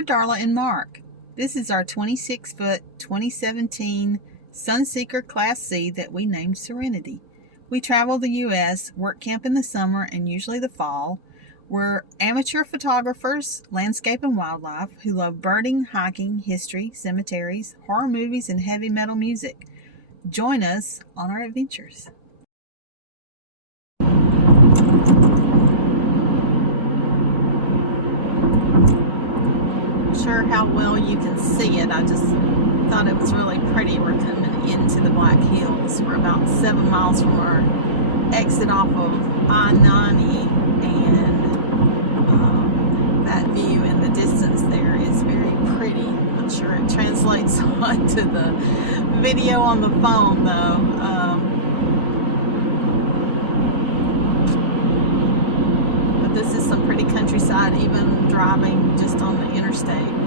we're Darla and Mark. This is our 26-foot 2017 Sunseeker Class C that we named Serenity. We travel the U.S., work camp in the summer and usually the fall. We're amateur photographers, landscape and wildlife, who love birding, hiking, history, cemeteries, horror movies, and heavy metal music. Join us on our adventures. Sure how well you can see it. I just thought it was really pretty. We're coming into the Black Hills. We're about 7 miles from our exit off of I-90, and that view in the distance there is very pretty. I'm not sure it translates onto the video on the phone though. But this is some pretty countryside, even driving just on the interstate.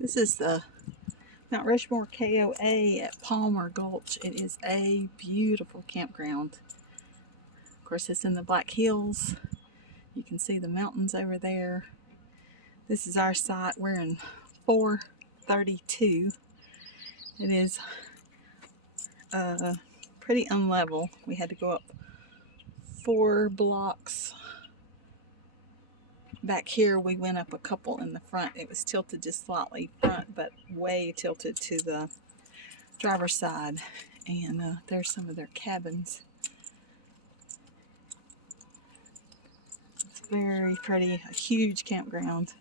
This is the Mount Rushmore KOA at Palmer Gulch. It is a beautiful campground. Of course, it's in the Black Hills. You can see the mountains over there. This is our site. We're in 432. It is pretty unlevel. We had to go up 4 blocks. Back here we went up a couple in the front. It was tilted just slightly front, but way tilted to the driver's side. And there's some of their cabins. It's very pretty, a huge campground.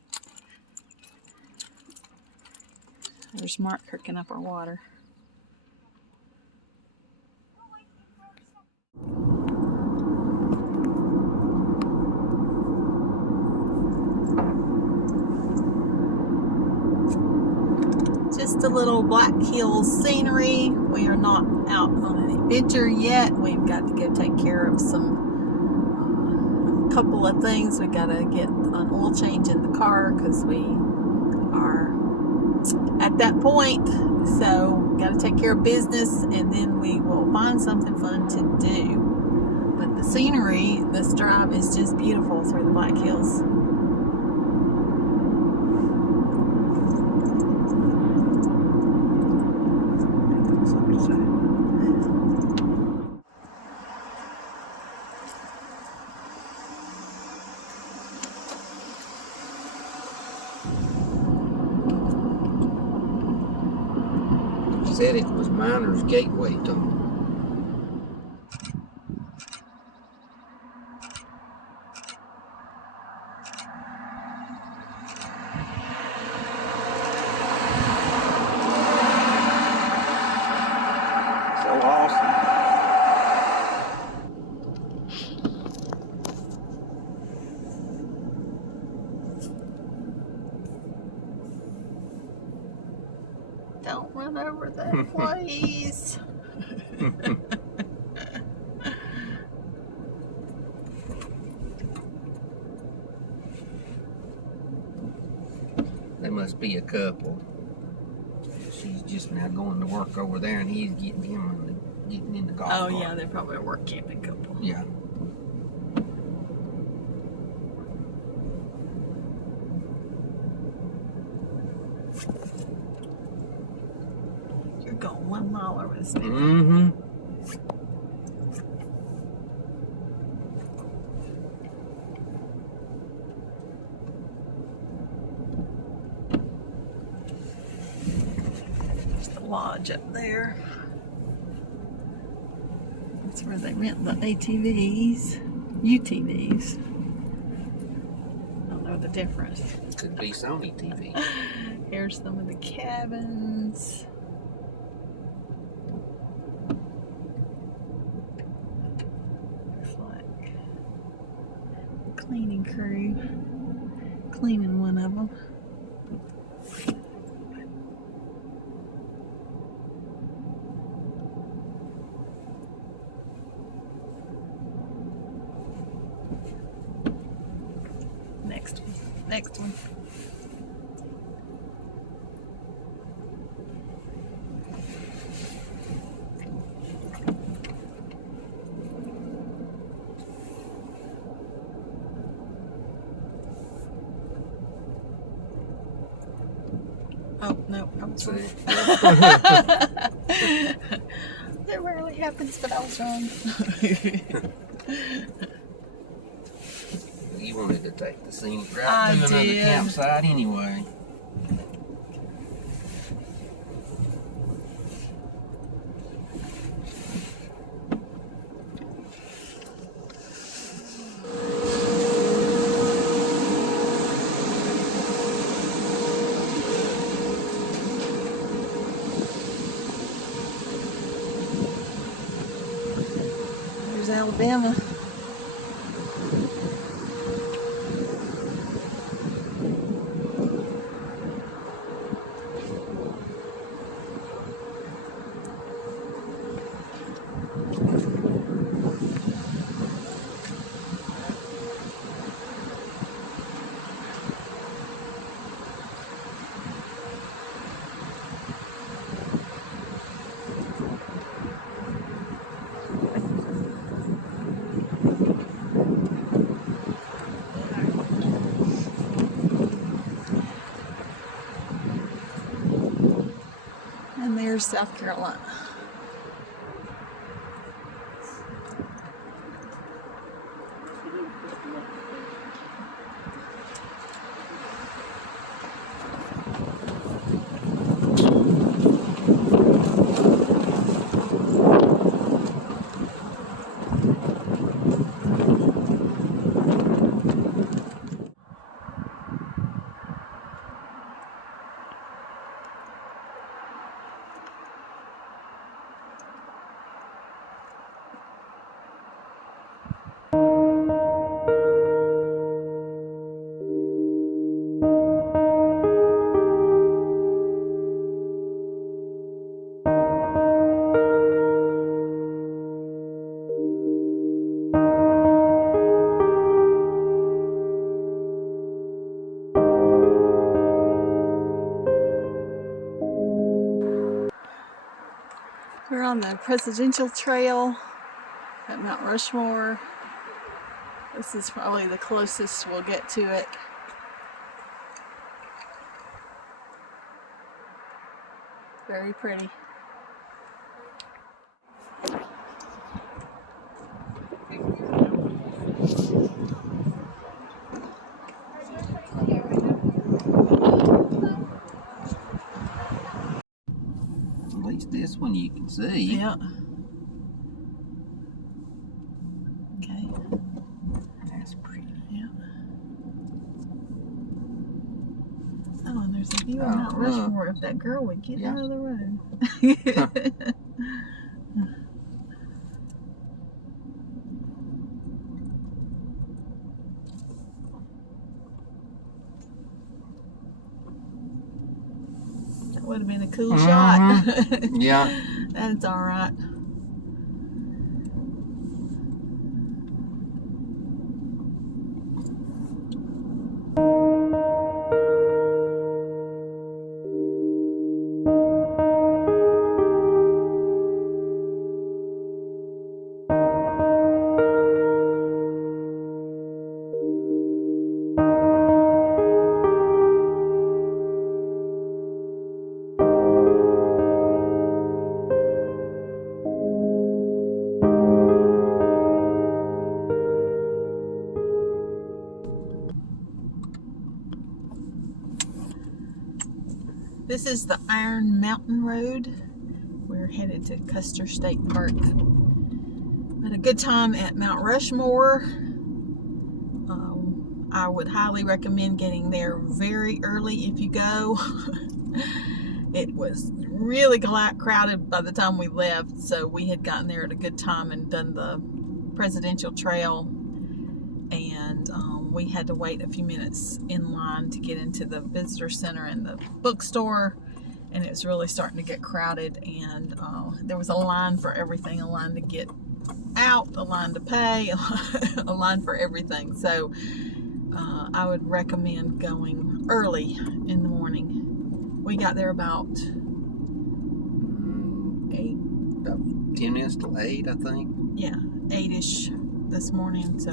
There's Mark hooking up our water. Just a little Black Hills scenery. We are not out on an adventure yet. We've got to go take care of a couple of things. We got to get an oil change in the car because we are at that point. So we got to take care of business, and then we will find something fun to do. But the scenery, this drive is just beautiful through the Black Hills. Said it was Miner's Gateway, Tom. So awesome. Don't run over that, please. They must be a couple. She's just now going to work over there, and he's getting in the golf cart. Oh yeah, they're probably a work camping couple. Yeah. You're going 1 mile over the speed. Mm-hmm. There's the lodge up there. It's where they rent the ATVs, UTVs. I don't know the difference. Could be Sony TV. Here's some of the cabins. Looks like a cleaning crew cleaning one of them. Next one. Oh, no, I'm sorry. That rarely happens, but I was wrong. You wanted to take the scenic route I to another did. campsite anyway. There's Alabama. And there's South Carolina. We're on the Presidential Trail at Mount Rushmore. This is probably the closest we'll get to it. Very pretty. At least this one you can see. Yeah. Okay. That's pretty. Yeah. Oh, and there's a view of Oh, Mount Rushmore if that girl would get out of the road. That would have been a cool shot. Yeah. That's all right. This is the Iron Mountain Road. We're headed to Custer State Park. Had a good time at Mount Rushmore. I would highly recommend getting there very early if you go. It was really crowded by the time we left, so we had gotten there at a good time and done the Presidential Trail, and we had to wait a few minutes in line to get into the visitor center and the bookstore, and it was really starting to get crowded, and there was a line for everything, a line to get out, a line to pay, a line for everything. So I would recommend going early in the morning. We got there about 8. About 10 minutes till 8, I think. Yeah, 8-ish this morning. So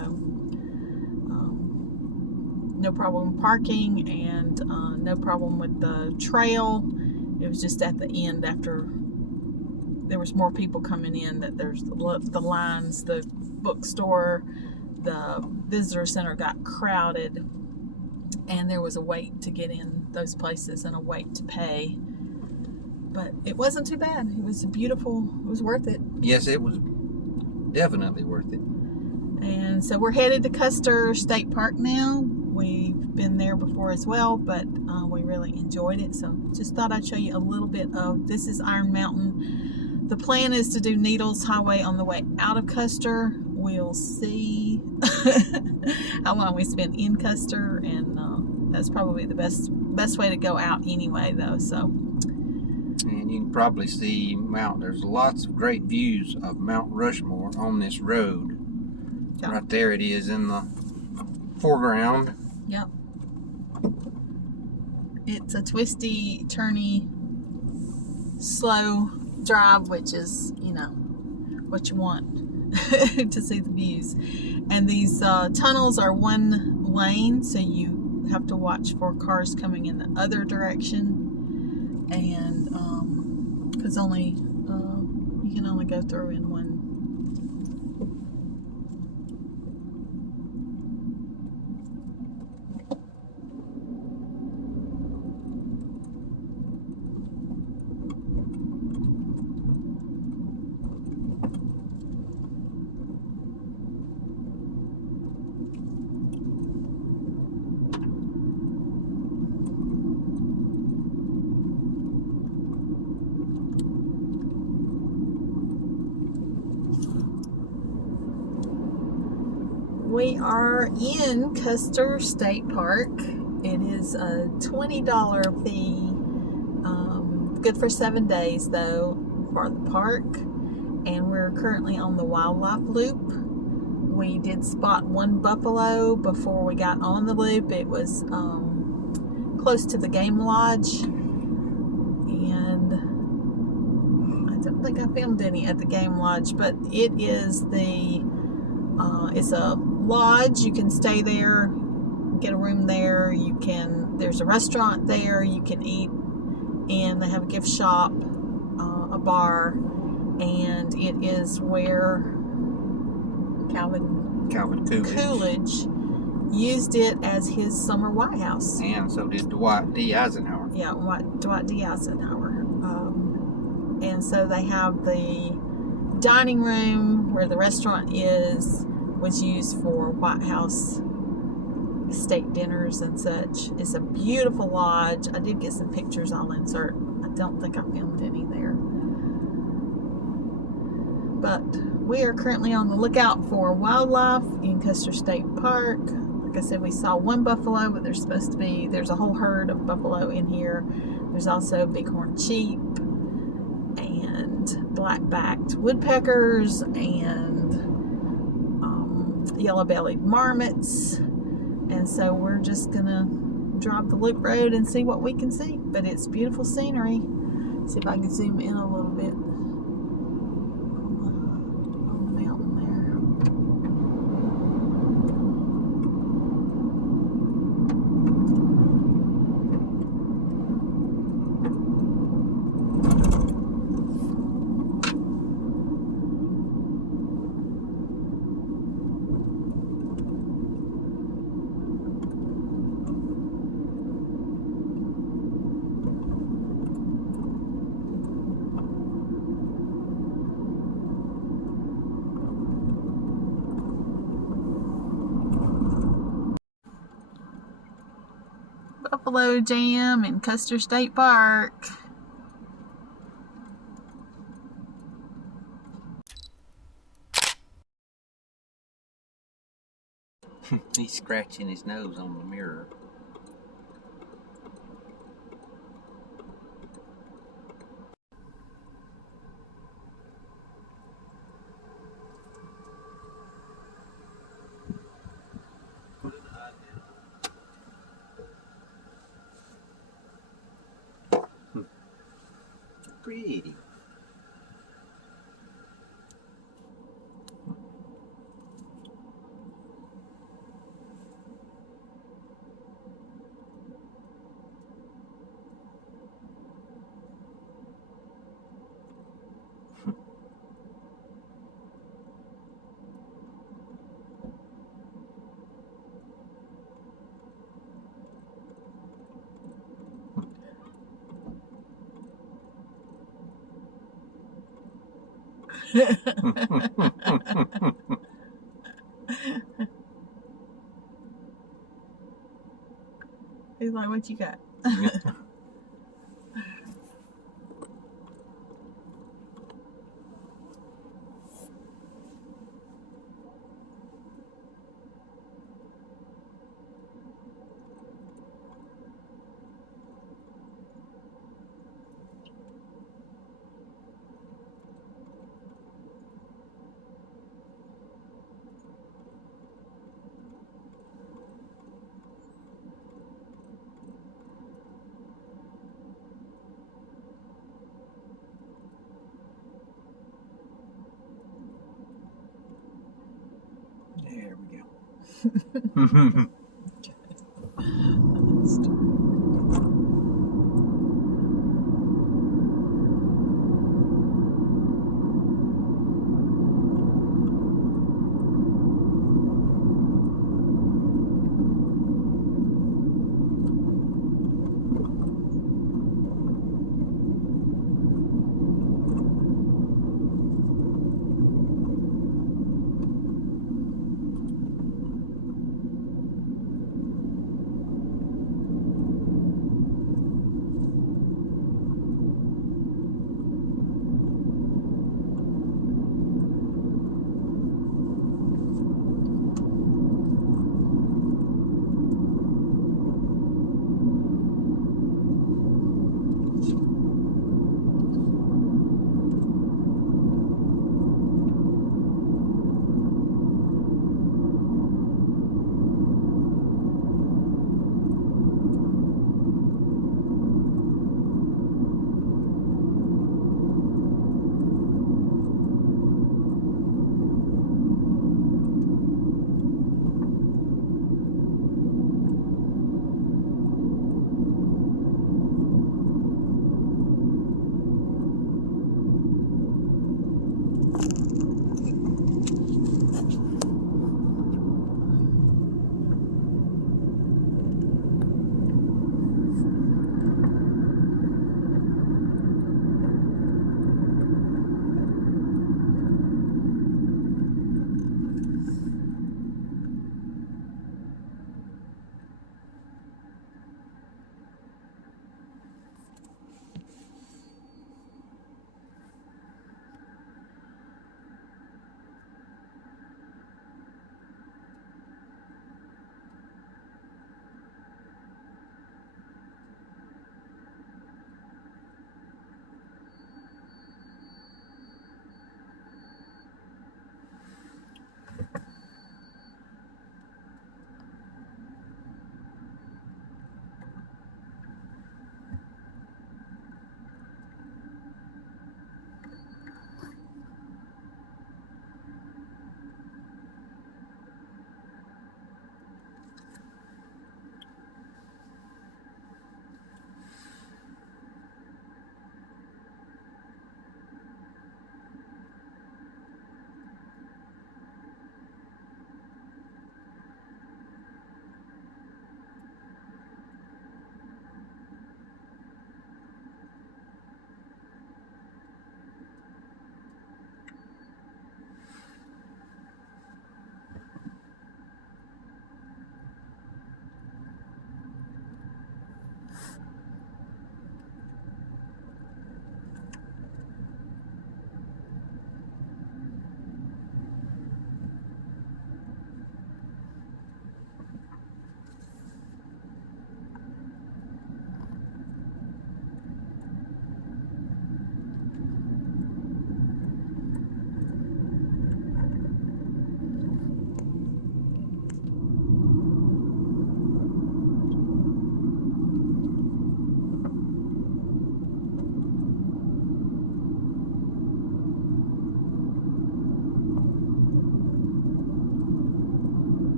no problem parking, and no problem with the trail. It was just at the end, after there was more people coming in, that there's the lines, the bookstore, the visitor center got crowded, and there was a wait to get in those places and a wait to pay. But it wasn't too bad. It was beautiful. It was worth it. Yes, it was definitely worth it. And so we're headed to Custer State Park now. We've been there before as well, but we really enjoyed it. So just thought I'd show you a little bit of, this is Iron Mountain. The plan is to do Needles Highway on the way out of Custer. We'll see how long we spend in Custer, and that's probably the best way to go out anyway, though. So, and you can probably see there's lots of great views of Mount Rushmore on this road. yeah. Right there it is in the foreground. Yep. It's a twisty, turny, slow drive, which is, what you want to see the views. And these tunnels are one lane, so you have to watch for cars coming in the other direction, and because you can only go through in one. We are in Custer State Park. It is a $20 fee, good for 7 days though, for the park. And we're currently on the wildlife loop. We did spot one buffalo before we got on the loop. It was close to the game lodge, and I don't think I filmed any at the game lodge, but it is it's a lodge. You can stay there, get a room there. There's a restaurant there you can eat, and they have a gift shop, a bar, and it is where Calvin Coolidge used it as his summer White House. And so did Dwight D. Eisenhower. Yeah, Dwight D. Eisenhower. And so they have the dining room where the restaurant was used for White House state dinners and such. It's a beautiful lodge. I did get some pictures I'll insert. I don't think I filmed any there. But we are currently on the lookout for wildlife in Custer State Park. Like I said, we saw one buffalo, but there's a whole herd of buffalo in here. There's also bighorn sheep and black-backed woodpeckers and yellow-bellied marmots. And so we're just gonna drive the loop road and see what we can see. But it's beautiful scenery. See if I can zoom in a little bit on the mountain there. Buffalo Jam in Custer State Park. He's scratching his nose on the mirror. Pretty. He's like, what you got? There we go.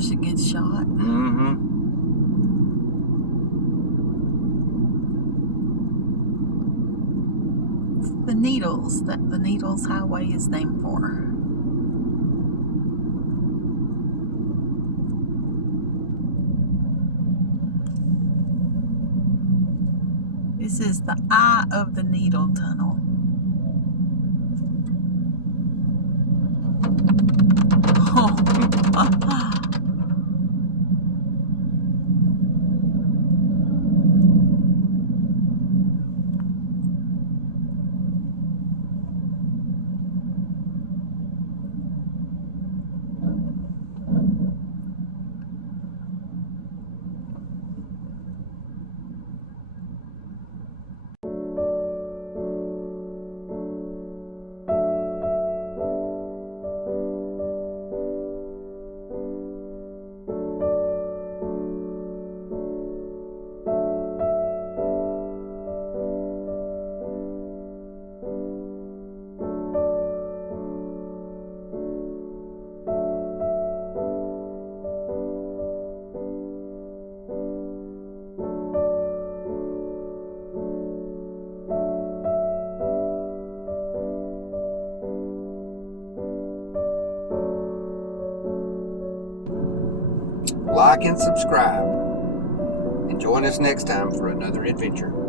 There's a good shot. Mm-hmm. The Needles, that the Needles Highway is named for. This is the Eye of the Needle Tunnel. Oh. Like and subscribe. And join us next time for another adventure.